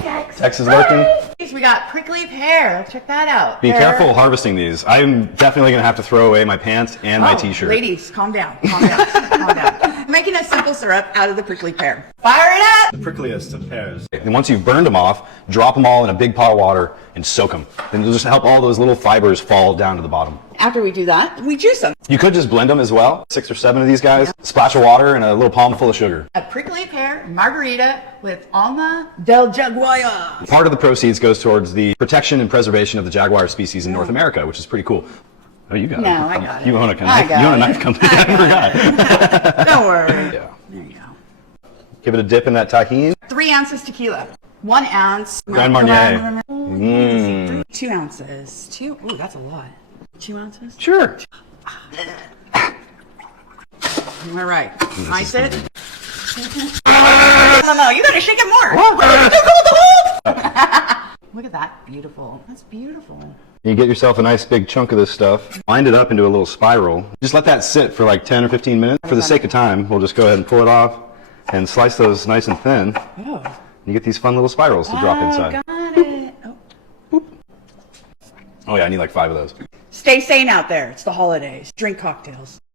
Tex. Tex is lurking. We got prickly pear. Let's check that out. Be careful harvesting these. I'm definitely going to have to throw away my pants and my t-shirt. Ladies, calm down. Calm down. Calm down. I'm making a simple syrup out of the prickly pear. Fire it up! The prickliest of pears. And once you've burned them off, drop them all in a big pot of water and soak them. Then it'll just help all those little fibers fall down to the bottom. After we do that, we juice them. You could just blend them as well. 6 or 7 of these guys. Splash of water and a little palm full of sugar. A prickly pear margarita with alma del jaguar. Part of the proceeds goes towards the protection and preservation of the jaguar species in North America, which is pretty cool. Oh, you got it. No, I got it. You own a knife company. I forgot. Don't worry. Yeah. There you go. Give it a dip in that tahini. 3 ounces tequila. 1 ounce. Grand Marnier. 2 ounces. 2? Ooh, that's a lot. 2 ounces? Sure. All right. Ice it. No, you gotta shake it more. Look at that. Beautiful. That's beautiful. You get yourself a nice big chunk of this stuff, wind it up into a little spiral. Just let that sit for like 10 or 15 minutes. For the sake of time, we'll just go ahead and pull it off and slice those nice and thin. Oh. You get these fun little spirals to drop inside. Got it. Oh. Boop. Oh yeah, I need like 5 of those. Stay sane out there. It's the holidays. Drink cocktails.